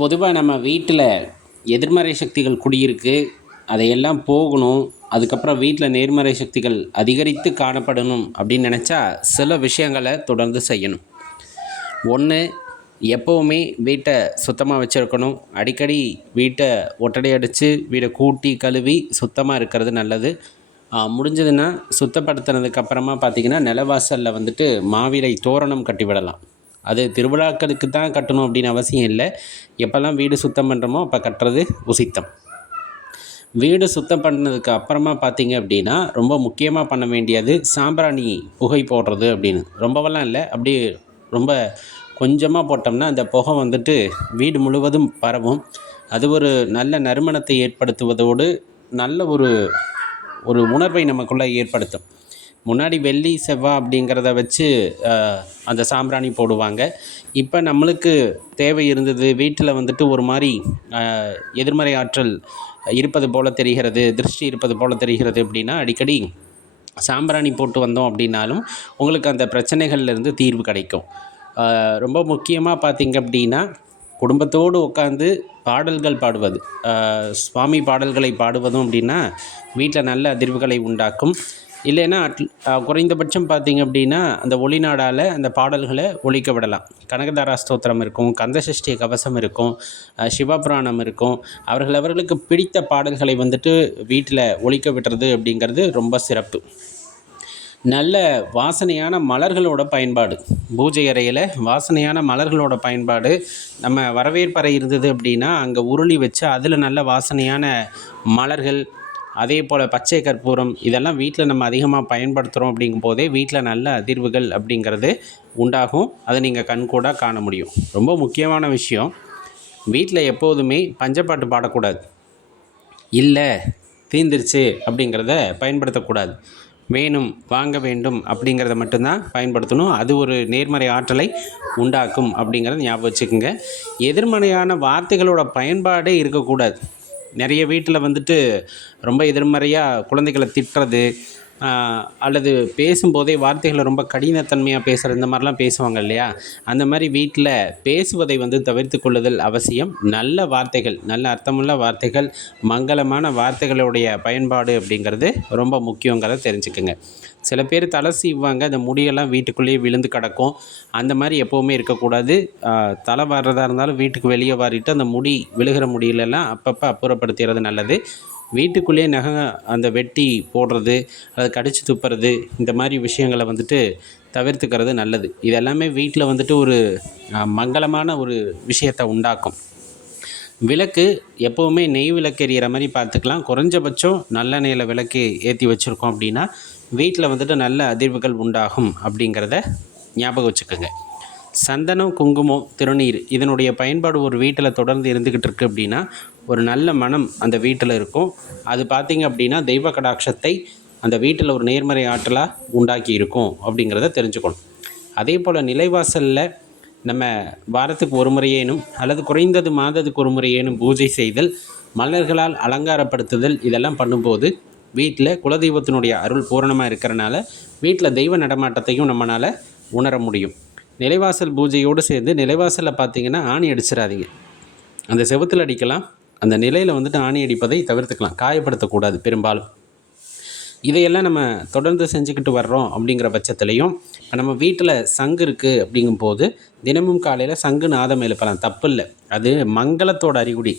பொதுவாக நம்ம வீட்டில் எதிர்மறை சக்திகள் குடியிருக்கு. அதையெல்லாம் போகணும். அதுக்கப்புறம் வீட்டில் நேர்மறை சக்திகள் அதிகரித்து காணப்படணும் அப்படின்னு நினச்சா சில விஷயங்களை தொடர்ந்து செய்யணும். ஒன்று, எப்போவுமே வீட்டை சுத்தமாக வச்சுருக்கணும். அடிக்கடி வீட்டை ஒட்டடை அடித்து வீடை கூட்டி கழுவி சுத்தமாக இருக்கிறது நல்லது. முடிஞ்சதுன்னா சுத்தப்படுத்தினதுக்கப்புறமா பார்த்திங்கன்னா நிலவாசலில் வந்துட்டு மாவிலை தோரணம் கட்டி விடலாம். அது திருவிழாக்களுக்கு தான் கட்டணும் அப்படின்னு அவசியம் இல்லை. எப்போல்லாம் வீடு சுத்தம் பண்ணுறோமோ அப்போ கட்டுறது உசித்தம். வீடு சுத்தம் பண்ணதுக்கு அப்புறமா பார்த்திங்க அப்படின்னா ரொம்ப முக்கியமாக பண்ண வேண்டியது சாம்பிராணி புகை போடுறது அப்படின்னு. ரொம்பவெல்லாம் இல்லை, அப்படியே ரொம்ப கொஞ்சமாக போட்டோம்னா அந்த புகை வந்துட்டு வீடு முழுவதும் பரவும். அது ஒரு நல்ல நறுமணத்தை ஏற்படுத்துவதோடு நல்ல ஒரு ஒரு உணர்வை நமக்குள்ளே ஏற்படுத்தும். முன்னாடி வெள்ளி செவ்வாய் அப்படிங்கிறத வச்சு அந்த சாம்பிராணி போடுவாங்க. இப்போ நம்மளுக்கு தேவை இருந்தது, வீட்டில் வந்துட்டு ஒரு மாதிரி எதிர்மறை ஆற்றல் இருப்பது போல் தெரிகிறது, திருஷ்டி இருப்பது போல் தெரிகிறது அப்படின்னா அடிக்கடி சாம்பிராணி போட்டு வந்தோம் அப்படின்னாலும் உங்களுக்கு அந்த பிரச்சனைகள்லேருந்து தீர்வு கிடைக்கும். ரொம்ப முக்கியமாக பார்த்திங்க அப்படின்னா குடும்பத்தோடு உட்காந்து பாடல்கள் பாடுவது, சுவாமி பாடல்களை பாடுவதும் அப்படின்னா வீட்டில் நல்ல அதிர்வுகளை உண்டாக்கும். இல்லைன்னா குறைந்தபட்சம் பார்த்திங்க அப்படின்னா அந்த ஒளிநாடால் அந்த பாடல்களை ஒலிக்க விடலாம். கனகதாரா ஸ்தோத்திரம் இருக்கும், கந்தசஷ்டி கவசம் இருக்கும், சிவபுராணம் இருக்கும். அவர்களுக்கு பிடித்த பாடல்களை வந்துட்டு வீட்டில் ஒலிக்க விடுறது அப்படிங்கிறது ரொம்ப சிறப்பு. நல்ல வாசனையான மலர்களோட பயன்பாடு, பூஜை அறையில் வாசனையான மலர்களோட பயன்பாடு. நம்ம வரவேற்பறை இருந்தது அப்படின்னா அங்கே உருளி வச்சு அதில் நல்ல வாசனையான மலர்கள், அதே போல் பச்சை கற்பூரம், இதெல்லாம் வீட்டில் நம்ம அதிகமாக பயன்படுத்துகிறோம் அப்படிங்கும் போதே வீட்டில் நல்ல அதிர்வுகள் அப்படிங்கிறது உண்டாகும். அதை நீங்கள் கண்கூடாக காண முடியும். ரொம்ப முக்கியமான விஷயம், வீட்டில் எப்போதுமே பஞ்சப்பாட்டு பாடக்கூடாது. இல்லை தீந்துருச்சு அப்படிங்கிறத பயன்படுத்தக்கூடாது. வேணும், வாங்க வேண்டும் அப்படிங்கிறத மட்டும்தான் பயன்படுத்தணும். அது ஒரு நேர்மறை ஆற்றலை உண்டாக்கும் அப்படிங்கிறத ஞாபகம் வச்சுக்கோங்க. எதிர்மறையான வார்த்தைகளோட பயன்பாடே இருக்கக்கூடாது. நிறைய வீட்டில் வந்துட்டு ரொம்ப எதிர்மறையாக குழந்தைகளை திட்டுறது, அல்லது பேசும்போதே வார்த்தைகளை ரொம்ப கடினத்தன்மையாக பேசுகிறது, இந்த மாதிரிலாம் பேசுவாங்க இல்லையா? அந்த மாதிரி வீட்டில் பேசுவதை தவிர்த்து கொள்ளுதல் அவசியம். நல்ல வார்த்தைகள், நல்ல அர்த்தமுள்ள வார்த்தைகள், மங்களமான வார்த்தைகளுடைய பயன்பாடு அப்படிங்கிறது ரொம்ப முக்கியங்கிறத தெரிஞ்சுக்குங்க. சில பேர் தலை சீவுவாங்க, அந்த முடியெல்லாம் வீட்டுக்குள்ளேயே விழுந்து கிடக்கும். அந்த மாதிரி எப்போவுமே இருக்கக்கூடாது. தலை வாடுறதா இருந்தாலும் வீட்டுக்கு வெளியே வாரிட்டு அந்த முடி விழுகிற முடியலெல்லாம் அப்பப்போ அப்புறப்படுத்துறது நல்லது. வீட்டுக்குள்ளேயே அந்த வெட்டி போடுறது, அதை கடிச்சு துப்புறது, இந்த மாதிரி விஷயங்களை தவிர்த்துக்கிறது நல்லது. இதெல்லாமே வீட்டில் ஒரு மங்களமான ஒரு விஷயத்தை உண்டாக்கும். விளக்கு எப்போவுமே நெய் விளக்கு எரியிற மாதிரி பார்த்துக்கலாம். குறைஞ்சபட்சம் நல்லெண்ணெயில் விளக்கு ஏற்றி வச்சுருக்கோம் அப்படின்னா வீட்டில் நல்ல அதிர்வுகள் உண்டாகும் அப்படிங்கிறத ஞாபகம் வச்சுக்கோங்க. சந்தனம், குங்குமம், திருநீர், இதனுடைய பயன்பாடு ஒரு வீட்டில் தொடர்ந்து இருந்துக்கிட்டு இருக்குது அப்படின்னா ஒரு நல்ல மனம் அந்த வீட்டில் இருக்கும். அது பார்த்திங்க அப்படின்னா தெய்வ கடாட்சத்தை அந்த வீட்டில் ஒரு நேர்மறை ஆற்றலாக உண்டாக்கி இருக்கும் அப்படிங்கிறத தெரிஞ்சுக்கணும். அதே போல் நிலைவாசலில் நம்ம வாரத்துக்கு ஒரு முறையேனும் அல்லது குறைந்தது மாதத்துக்கு ஒரு முறையேனும் பூஜை செய்தல், மலர்களால் அலங்காரப்படுத்துதல், இதெல்லாம் பண்ணும்போது வீட்டில் குலதெய்வத்தினுடைய அருள் பூரணமாக இருக்கிறனால வீட்டில் தெய்வ நடமாட்டத்தையும் நம்மளால் உணர முடியும். நிலைவாசல் பூஜையோடு சேர்ந்து நிலைவாசலில் பார்த்திங்கன்னா ஆணி அடிச்சிடாதீங்க. அந்த செவுத்தில் அடிக்கலாம், அந்த நிலையில் ஆணி அடிப்பதை தவிர்த்துக்கலாம். காயப்படுத்தக்கூடாது பெரும்பாலும். இதையெல்லாம் நம்ம தொடர்ந்து செஞ்சுக்கிட்டு வர்றோம் அப்படிங்கிற பட்சத்துலேயும் நம்ம வீட்டில் சங்கு இருக்குது அப்படிங்கும்போது தினமும் காலையில் சங்கு நாதம் எழுப்பலாம், தப்பு இல்லை. அது மங்களத்தோட அறிகுறி.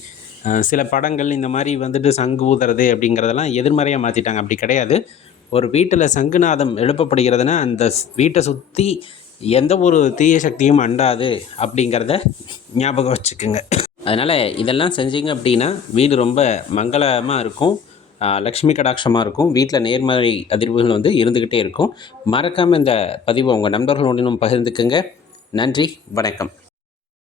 சில படங்கள் இந்த மாதிரி சங்கு ஊதுறது அப்படிங்கிறதெல்லாம் எதிர்மறையாக மாற்றிட்டாங்க. அப்படி கிடையாது. ஒரு வீட்டில் சங்குநாதம் எழுப்பப்படுகிறதுனா அந்த வீட்டை சுற்றி எந்த ஒரு தீய சக்தியும் அண்டாது அப்படிங்கிறத ஞாபகம் வச்சுக்கோங்க. அதனால் இதெல்லாம் செஞ்சீங்க அப்படின்னா வீடு ரொம்ப மங்களமாக இருக்கும், லக்ஷ்மி கடாட்சமாக இருக்கும். வீட்டில் நேர்மறை அதிர்வுகள் இருந்துக்கிட்டே இருக்கும். மறக்காமல் இந்த பதிவை உங்கள் நண்பர்களோடு பகிர்ந்துக்குங்க. நன்றி, வணக்கம்.